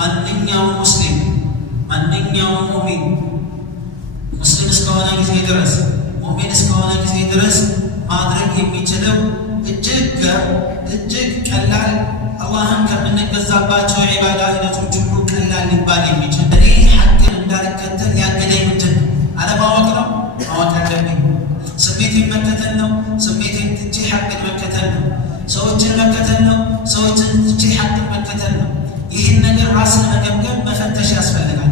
ማንኛውም ሙስሊም ማንኛውም ሙእሚን ሙስሊም እስከሆነ ጊዜ ድረስ ሙእሚን እስከሆነ ጊዜ ድረስ ማድረግ የሚችለው እጅግ ቀላል አላህን ከምንገዛባቸው ዒባዳ አይነቶች ሁሉ ቀላል ሊባል የሚችል እኔ ሐቅን እንዳልከተል ያገደኝ ምንድን ነው? አለማወቅ ነው። ማወቅ አለብኝ። ስሜቴን መከተል ነው። ስሜቴን ትቼ ሐቅን መከተል ነው። ሰዎችን መከተል ነው። ሰዎችን ትቼ ሐቅን መከተል ነው። ይህን ነገር ራስን መገምገም መፈተሽ ያስፈልጋል።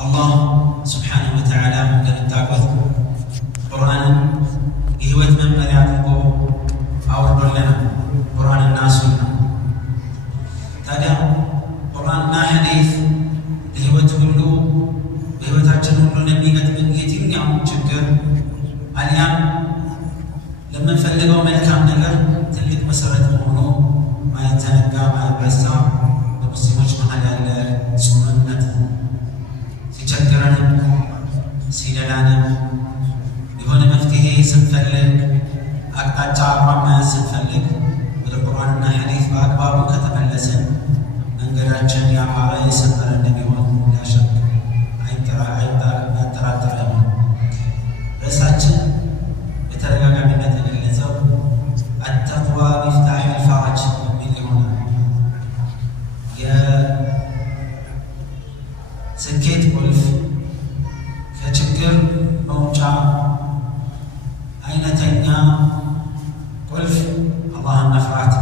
الله سبحانه وتعالى من التعبد قرآن يهود من مريعته أو لنا قرآن الناس تابع قرآن ما حديث يهود كله يهود عجل كله نبي قد من يتين يوم شكر اليوم لما نفلقوا ملكام نقر تلك مسارة مهنو ما يتنقى ما يبسا المسلمين محل السنة ሲቸግረንም ሲደላንም የሆነ መፍትሄ ስንፈልግ አቅጣጫ አቋም መያዝ ስንፈልግ ወደ ቁርአንና ሐዲስ በአግባቡ ከተመለስን መንገዳችን ያማረ የሰመረ እንደሚሆን ላሸክ አያጠራጥርም። ርዕሳችን በተደጋጋሚነት የገለጸው አተቅዋ ሚፍታሕ አልፈረጅ የሚል ይሆናል። የስኬት ቁልፍ ከችግር መውጫ አይነተኛ ቁልፍ አላህን መፍራት።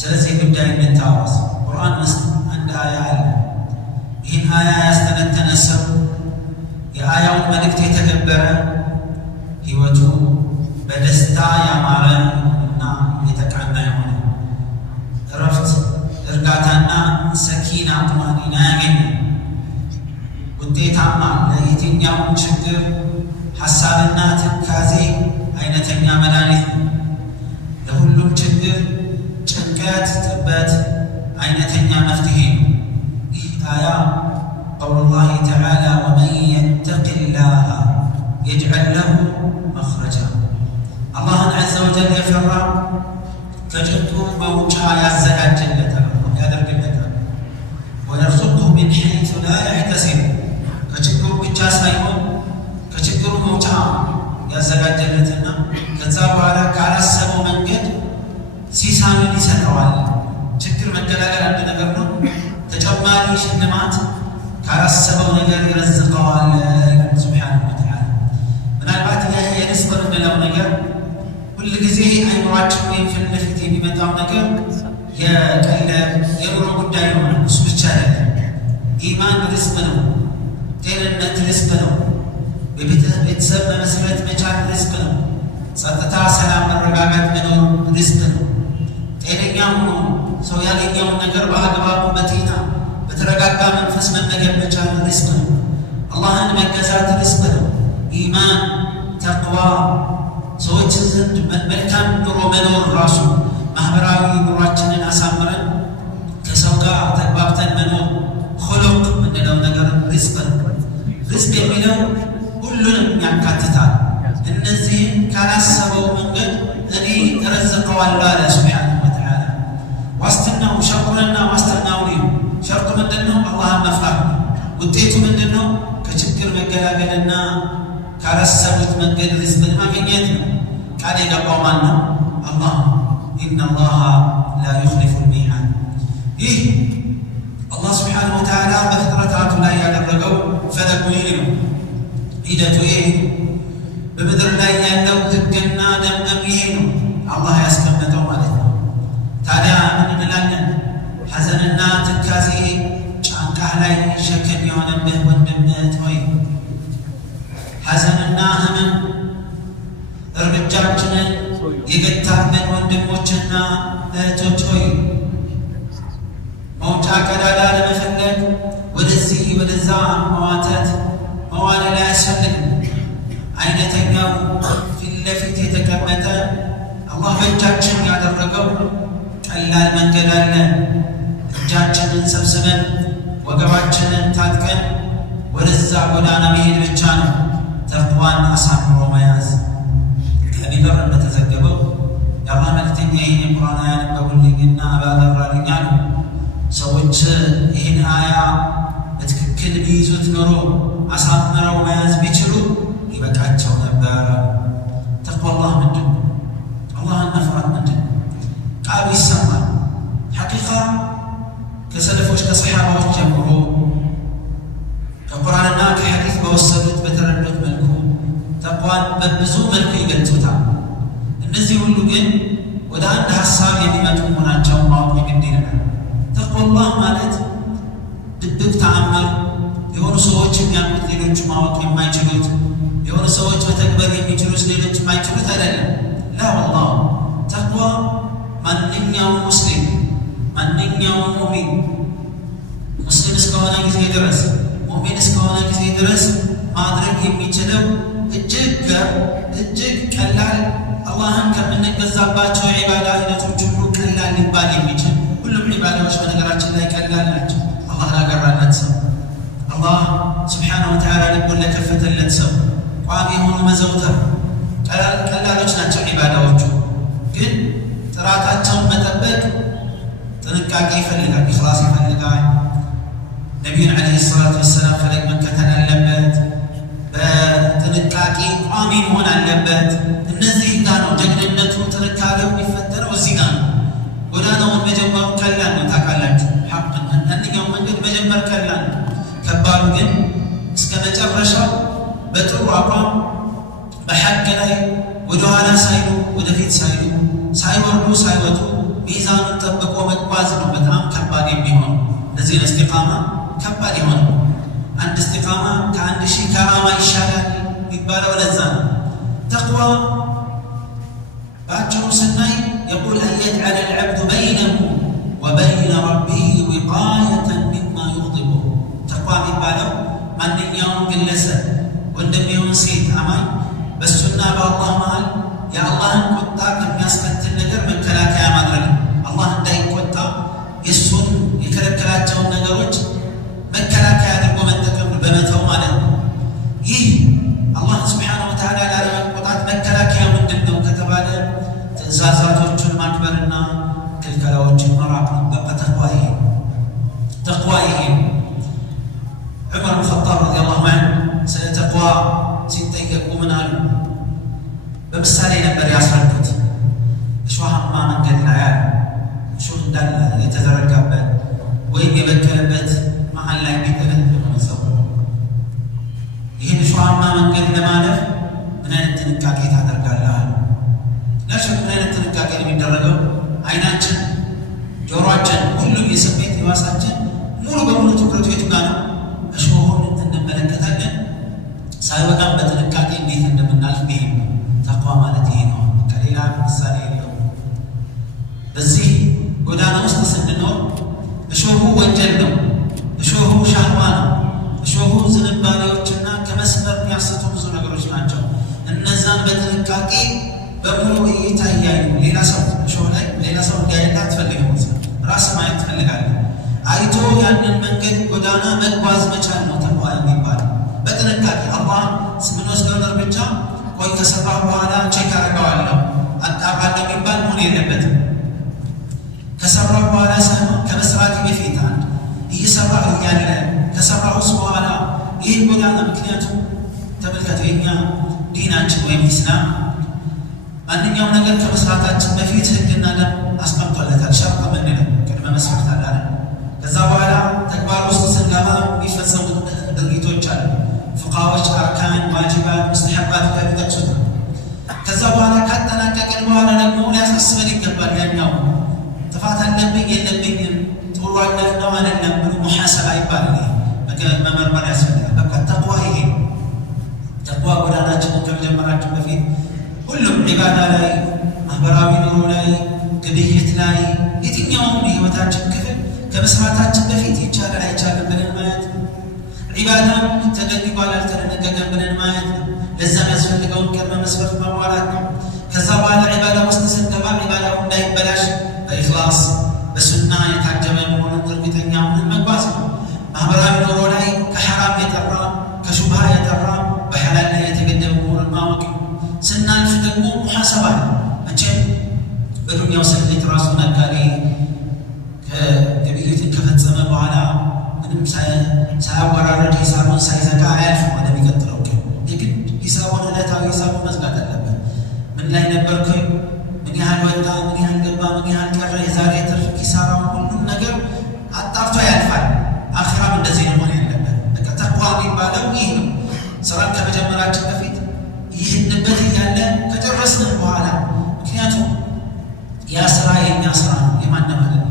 ስለዚህ ጉዳይ እንታወስ። ቁርአን ውስጥ አንድ አያ አለ። ይህን አያ ያስተነተነ ሰው የአያውን መልእክት የተገበረ ህይወቱ በደስታ ያማረ እና የተቃና የሆነ እረፍት፣ እርጋታና ሰኪና ጡማኒና ያገኛል። ውጤታማ ለየትኛውም ችግር ሐሳብና ትካዜ አይነተኛ መድኃኒት ነው። ለሁሉም ችግር ጭንቀት፣ ጥበት አይነተኛ መፍትሄ ነው። ይህ አያ ቀውሉላሂ ተዓላ ወመን የተቂላህ የጅዐል ለሁ መኽረጃ፣ አላህን ዐዘ ወጀል የፈራ ከጭንቁ መውጫ ያዘጋጅለታል፣ ያደርግለታል። ወየርዙቅሁ ሚን ሐይሱ ላ ያሕተሲብ፣ ከችግሩ ብቻ ሳይሆን ከችግሩ መውጫ ያዘጋጀለትና ከዛ በኋላ ካላሰበው መንገድ ሲሳንን ይሰጠዋል። ችግር መገላገል አንድ ነገር ነው። ተጨማሪ ሽልማት ካላሰበው ነገር ይረዝቀዋል ሱብሓነሁ ወተዓላ። ምናልባት የርዝቅ የምንለው ነገር ሁል ጊዜ አይምሯችን ወይም ፊት ለፊት የሚመጣው ነገር የቀለብ የኑሮ ጉዳይ ይሆናል። እሱ ብቻ አይደለም። ኢማን ርዝቅ ነው። ጤንነት ርዝቅ ነው። ቤተሰብ መመስረት መቻል ርዝቅ ነው። ጸጥታ፣ ሰላም፣ መረጋጋት መኖር ርዝቅ ነው። ጤነኛ ሆኖ ሰው ያገኘውን ነገር በአግባቡ በጤና በተረጋጋ መንፈስ መመገብ መቻል ርዝቅ ነው። አላህን መገዛት ርዝቅ ነው። ኢማን፣ ተቅዋ፣ ሰዎች ዘንድ መልካም ኑሮ መኖር ራሱ ማህበራዊ ኑሯችንን አሳምረን ከሰው ጋር ተግባብተን መኖር ኹሉቅ ምንለው ነገር ርዝቅ ነው። ርዝቅ የሚለው ሁሉንም ያካትታል። እነዚህም ካላሰበው መንገድ እኔ እረዝቀዋለሁ አለ ሱብሓነሁ ወተዓላ። ዋስትናው ሸርጡንና ዋስትናው ነው። ሸርጡ ምንድን ነው? አላህን መፍራት። ውጤቱ ምንድን ነው? ከችግር መገላገልና ካላሰቡት መንገድ ርዝቅን ማግኘት ነው። ቃል የገባው ማን ነው? አላህ። ኢነላሃ ላ ዩኽሊፉል ሚዓድ። ይህ አላህ ስብሓነሁ ወተዓላ በፍጥረታቱ ላይ ያደረገው ፈለጉ ይሄ ነው፣ ሂደቱ ይሄ ነው። በምድር ላይ ያለው ሕግና ደንብም ይሄ ነው፣ አላህ ያስቀመጠው ማለት ነው። ታዲያ ምን እንላለን? ሐዘንና ትካዜ ጫንቃህ ላይ ሸክም የሆነብህ ወንድምነት ሆይ፣ ሐዘንና ህመም እርምጃችንን የገታብን ወንድሞችና እህቶች ሆይ፣ መውጫ ቀዳዳ ለመፈለግ ወደዚህ ወደዛ መዋተት መዋለል አያስፈልግም። አይነተኛው ፊት ለፊት የተቀመጠ አላህ በእጃችን ያደረገው ቀላል መንገድ አለ። እጃችንን ሰብስበን ወገባችንን ታጥቀን ወደዛ ጎዳና መሄድ ብቻ ነው። ተቅዋን አሳምሮ መያዝ። ከአቢ ዘር እንደተዘገበው የአላህ መልእክተኛ ይህን የቁርአን አያ ያነበቡልኝና አባራልኝ አሉ። ሰዎች ይህን አያ በትክክል ቢይዙት ኖሮ አሳምረው መያዝ ቢችሉ ይበቃቸው ነበር። ተቅዋላህ ምንድን ነው? አላህን መፍራት ምንድን ነው? ቃሉ ይሰማል። ሐቂቃ ከሰለፎች ከሰሓባዎች ጀምሮ ከቁርአንና ከሐዲስ በወሰዱት በተረዱት መልኩ ተቅዋን በብዙ መልኩ ይገልጹታል። እነዚህ ሁሉ ግን ወደ አንድ ሀሳብ የሚመጡ መሆናቸውን ማወቅ የግድ ይለናል። ተቅዋላህ ማለት ድብቅ ተአምር የሆኑ ሰዎች የሚያውቁት ሌሎቹ ማወቅ የማይችሉት፣ የሆኑ ሰዎች መተግበር የሚችሉት ሌሎች የማይችሉት አይደለም። ላ ወላሂ ተቅዋ ማንኛውም ሙስሊም ማንኛውም ሙእሚን ሙስሊም እስከሆነ ጊዜ ድረስ ሙእሚን እስከሆነ ጊዜ ድረስ ማድረግ የሚችለው እጅግ ቀላል አላህን ከምንገዛባቸው የዒባዳ አይነቶች ሁሉ ቀላል ሊባል የሚችል ሁሉም ዒባዳዎች በነገራችን ላይ ቀላል ናቸው። አላህ ላገራለት ሰው አላህ ስብሓነሁ ወተዓላ ልቡን ለከፈተለት ሰው ቋሚ የሆኑ መዘውተር ቀላሎች ናቸው ዒባዳዎቹ። ግን ጥራታቸውን መጠበቅ ጥንቃቄ ይፈልጋል፣ ኢኽላስ ይፈልጋል። ነቢዩን ዓለይሂ ሰላቱ ወሰላም ፈለግ መከተል አለበት። በጥንቃቄ ቋሚ መሆን አለበት። እነዚህ ጋር ነው ጀግንነቱ ጥንካሬው የሚፈጠረው፣ እዚህ ጋር ነው። ጎዳናውን መጀመሩ ቀላል ነው ታውቃላችሁ። ሐቅን አንደኛው መንገድ መጀመር ቀላል ነው። ከባዱ ግን እስከ መጨረሻው በጥሩ አቋም በሐቅ ላይ ወደኋላ ሳይሉ ወደፊት ሳይሉ ሳይወርዱ ሳይወጡ ሚዛኑን ጠብቆ መጓዝ ነው በጣም ከባድ የሚሆነው። ለዚህ እስቲቃማ ከባድ የሆነው አንድ እስቲቃማ ከአንድ ሺህ ከራማ ይሻላል የሚባለው ለዛ ነው። ተቅዋ በአጭሩ ስናይ የቁል አን የጅዐለ አልዐብዱ በይነሁ ወበይነ ረቢሂ ዊቃየተን ሚማ ዩግዲቡሁ። ተቅዋ የሚባለው ማንኛውም ግለሰብ ወንድም ይሁን ሴት አማኝ በእሱና በአላህ መሃል የአላህን ቁጣ ከሚያስከትል ነገር መከላከያ ማድረግ ነው። አላህ እንዳይቆጣ የእሱን የከለከላቸውን ነገሮች መከላከያ አድርጎ መጠቀም በመተው ማለት ነው። ይህ አላህ ስብሓነሁ ወተዓላ ላለመቆጣት መከላከያ ምንድን ነው ከተባለ ትእዛዛቶቹን ማክበርና ክልከላዎችን መራቅ ነው። በቃ ተቅዋ ይሄ ዑመር ብን ኸጣብ ረዲየላሁ ዐንሁ ስለ ተቅዋ ሲጠየቁ ምን አሉ? በምሳሌ ነበር ያስረዱት። እሾሃማ መንገድ ላይ ያለ እሾህ እንዳለ የተዘረጋበት ወይም የበቀለበት መሀል ላይ ቢጥልን ሰው ይህን እሾሃማ መንገድ ለማለፍ ምን አይነት ጥንቃቄ ታደርጋለህ? ለሽም ምን አይነት ጥንቃቄ ነው የሚደረገው? አይናችን፣ ጆሮአችን፣ ሁሉም የስሜት ሕዋሳችን ሙሉ በሙሉ ትኩረቱ የቱ ጋር ነው? እሾሁን እንመለከታለን። ሳይበቃም በጥንቃቄ እንዴት እንደምናልፍ ይሄ ነው ተቅዋ ማለት። ይሄ ነው፣ ከሌላ ምሳሌ የለው። በዚህ ጎዳና ውስጥ ስንኖር እሾሁ ወንጀል ነው፣ እሾሁ ሻህዋ ነው፣ እሾሁ ዝንባሌዎችና ከመስመር የሚያስቱ ብዙ ነገሮች ናቸው። እነዛን በጥንቃቄ በሙሉ እይታ እያዩ ሌላ ሰው እሾህ ላይ ሌላ ሰው እንዲያየላ አትፈልግም። ራስ ማየት ትፈልጋለህ። አይቶ ያንን መንገድ ጎዳና መጓዝ መቻል ነው ተቅዋ የሚባል። በጥንቃቄ አላህ የምንወስደውን እርምጃ ቆይ ከሰራህ በኋላ ቼክ አደርገዋለሁ አጣራለሁ የሚባል መሆን የለበትም። ከሰራህ በኋላ ሳይሆን ከመስራት በፊት አንድ እየሰራህ እያለ ከሰራሁስ በኋላ ይህን ጎዳና ምክንያቱም ተመልከቱ የኛ ዲናችን ወይም ኢስላም ማንኛውም ነገር ከመስራታችን በፊት ህግና ደንብ አስቀምጦለታል። ሸርጥ ምንለው ቅድመ መስፈርት አለ። የለብኝም ጥሩ አለ ነው አይደለም ብሎ ሙሐሰባ ይባላል። መመርመር ያስፈልጋል። በቃ ተቅዋ ይሄ ተቅዋ ጎዳናችንን ከመጀመራችን በፊት ሁሉም ዒባዳ ላይ ማህበራዊ ኑሮ ላይ ግብይት ላይ የትኛውም የህይወታችን ክፍል ከመስራታችን በፊት ይቻላል አይቻልም ብለን ማየት ነው። ዒባዳም ተደንግጓል አልተደነገገም ብለን ማየት ነው። ለዛ የሚያስፈልገውን ቅድመ መስፈርት ማሟላት ነው። ከዛ በኋላ ዒባዳ ውስጥ ስንገባ ዒባዳው እንዳይበላሽ በኢኽላስ በሱና የታጀበ መሆኑን እርግጠኛ ሆነን መጓዝ ነው። ማህበራዊ ኑሮ ላይ ከሐራም የጠራ ከሹብሃ የጠራ በሐላል ላይ የተገደበ መሆኑን ማወቅ ነው። ስናልፍ ደግሞ ሙሐሰባ ነው። መቼም በዱንያው ስሌት ራሱ ነጋዴ ከግብይትን ከፈጸመ በኋላ ምንም ሳያወራረድ ሂሳቡን ሳይዘጋ አያልፍም ወደሚቀጥለው ቀን። የግድ ሂሳቡን ዕለታዊ ሂሳቡን መዝጋት አለበት። ምን ላይ ነበርኩኝ፣ ምን ያህል ወጣ፣ ምን ያህል ገባ፣ ምን ያህል ቀረ፣ የዛሬ ትርፍ ኪሳራውን ሁሉም ነገር አጣርቶ ያልፋል። አኺራም እንደዚህ ነው መሆን ያለበት። በቃ ተቅዋ የሚባለው ይህ ነው። ስራን ከመጀመራችን በፊት ይህንበት እያለ ከጨረስን በኋላ ምክንያቱም ያ ስራ የኛ ስራ ነው የማን ማለት ነው።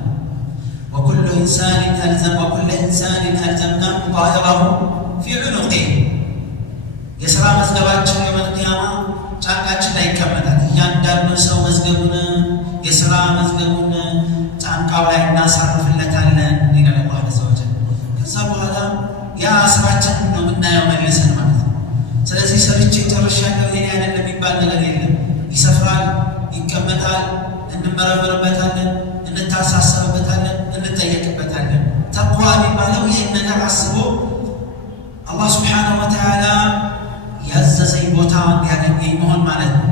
ወኩሉ ኢንሳንን አልዘምናሁ ጣኢረሁ ፊ ዑኑቂሂ የስራ መዝገባችን የውመል ቂያማ ጫንቃችን ላይ ይቀመጣል። እያንዳንዱ ሰው መዝገቡን የስራ መዝገቡን ጫንቃው ላይ እናሳርፍለታለን ይላል አላህ ዐዘ ወጀል። ከዛ በኋላ ያ ስራችን ነው የምናየው መልሰን ማለት ነው። ስለዚህ ሰርቼ ጨርሻለሁ የኔ አይደለም የሚባል ነገር የለም። ይሰፍራል፣ ይቀመጣል፣ እንመረምርበታለን፣ እንታሳሰርበታለን፣ እንጠየቅበታለን። ተቅዋ የሚባለው ይህን ነገር አስቦ አላህ ሱብሓነሁ ወተዓላ ያዘዘኝ ቦታ እንዲያገኘኝ መሆን ማለት ነው።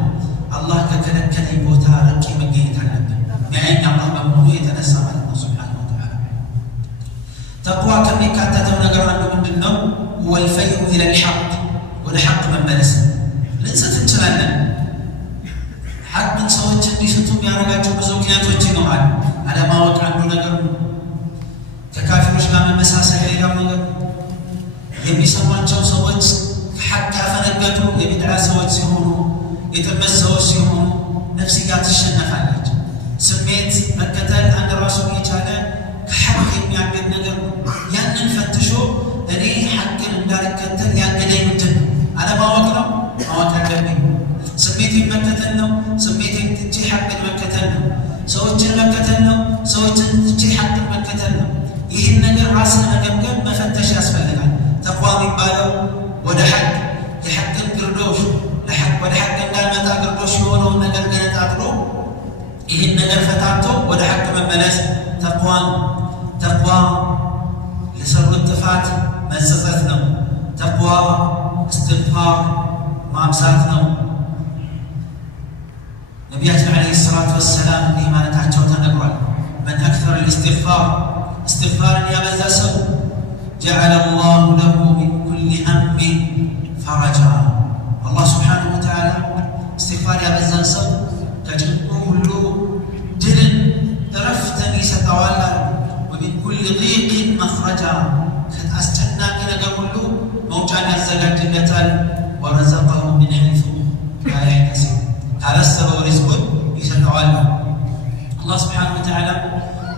አላህ ከከለከለኝ ቦታ ርቄ መገኘት አለብን። ሚያየኝ አላህ በመሆኑ የተነሳ ማለት ነው ሱብሓነሁ ወተዓላ። ተቅዋ ከሚካተተው ነገር አንዱ ምንድን ነው? ወልፈይኡ ኢለል ሐቅ ወደ ሐቅ መመለስ። ልንስት እንችላለን። ሐቅን ሰዎች እንዲስቱ የሚያደርጋቸው ብዙ ምክንያቶች ይኖራል። አለማወቅ አንዱ ነገር ነው። ከካፊሮች ጋር መመሳሰል ሌላው ነገር ነው። የሚሰሟቸው ሰዎች ሐቅ ያፈነገጡ የቢድዓ ሰዎች ሲሆኑ፣ የጥመት ሰዎች ሲሆኑ ነፍስያ ትሸነፋለች። ስሜት መከተል አንድ ራሱን የቻለ ከሐቅ የሚያገድ ነገር ነው። ያንን ፈትሾ እኔ ሐቅን እንዳልከተል ያገደኝ ምንድን ነው? አለማወቅ ነው። ማወቅ አለብኝ። ስሜቴን መከተል ነው። ስሜቴን ትቼ ሐቅን መከተል ነው። ሰዎችን መከተል ነው። ሰዎችን ትቼ ሐቅን መከተል ነው። ይህን ነገር ራስን መገምገም መፈተሽ ያስፈልጋል። ተቅዋ የሚባለው ወደ ሐቅ የሐቅን ግርዶሽ ወደ ሐቅ እንዳልመጣ ግርዶሽ የሆነውን ነገር ገነጣጥሎ ይህን ነገር ፈታቶ ወደ ሐቅ መመለስ ተቅዋ ነው። ተቅዋ ለሰሩት ጥፋት መጸጸት ነው። ተቅዋ እስትግፋር ማብዛት ነው። ነቢያችን ዓለይሂ ሰላቱ ወሰላም እንዲህ ማለታቸው ተነግሯል። መን አክተረ ልእስትግፋር እስትግፋርን ያበዛ ሰው ጀዐለ ላሁ ለሁ ሚን ኩሊ ሀምን ፈረጃ። አላህ ሱብሓነሁ ወተዓላ እስትግፋር ያበዛን ሰው ከጭንቁ ሁሉ ድልን እረፍትን ይሰጠዋል። ወሚን ኩሊ ዲቅን መኽረጃ ከአስጨናቂ ነገር ሁሉ መውጫን ያዘጋጅለታል። ወረዘቀሁ ሚን ሐይሱ ላ ያሕተሲብ ካላሰበው ሪዝቁን ይሰጠዋል። አላህ ሱብሓነሁ ወተዓላ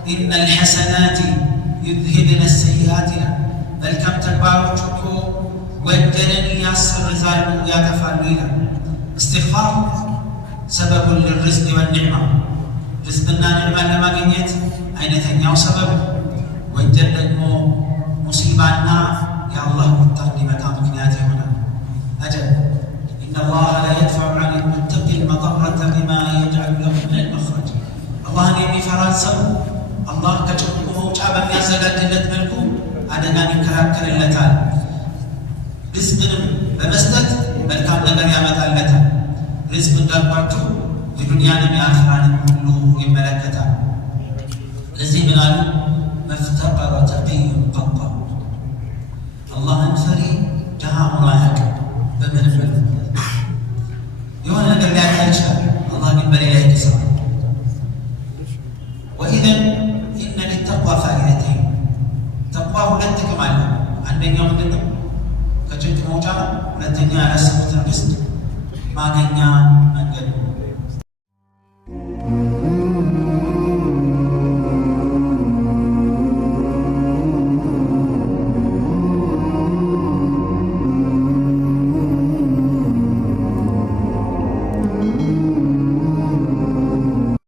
ኢነል ሐሰናት ዩዝሂብነ ሰይአት ይላል። መልካም ተግባሮች እኮ ወንጀልን ያሰርዛሉ ያጠፋሉ ይላል። እስትግፋር ሰበቡን ልርዝቅ ወኒዕማ ርዝቅና ኒዕማን ለማግኘት አይነተኛው ሰበብ፣ ወንጀል ደግሞ ሙሲባና የአላህ ቁጣ እንዲመጣ ምክንያት ይሆናል። አጀብ ኢነላህ ላ የድፈዑ ዐን ልሙተቂ ልመጠረተ ቢማ የጅዐሉ ለሁ ሚነል መኽረጅ። አላህን የሚፈራን ሰው አላህ ከጭንቁ መውጫ በሚያዘጋጅለት መልኩ አደጋን ይከላከልለታል። ርዝቅንም በመስጠት መልካም ነገር ያመጣለታል። ርዝቅ እንዳልኳችሁ የዱንያንም የአኺራንም ሁሉ ይመለከታል። ለዚህ ምን አሉ? መፍተቀረ ተቂዩን ቀጣ። አላህን ፈሪ ድሃ ሆኖ አያውቅም። በምንም መልኩ የሆነ ነገር ሊያጣ ይችላል። አላህ ግን በሌላ ይክሳል። ወኢዘን ኢነ ሊተቅዋ ፋኢደተይን። ተቅዋ ሁለት ጥቅም አለ። አንደኛው ምንድን ነው? ከጭንቅ መውጫ። ሁለተኛ ያላሰቡትን ርዝቅ ማገኛ መንገድ ነው።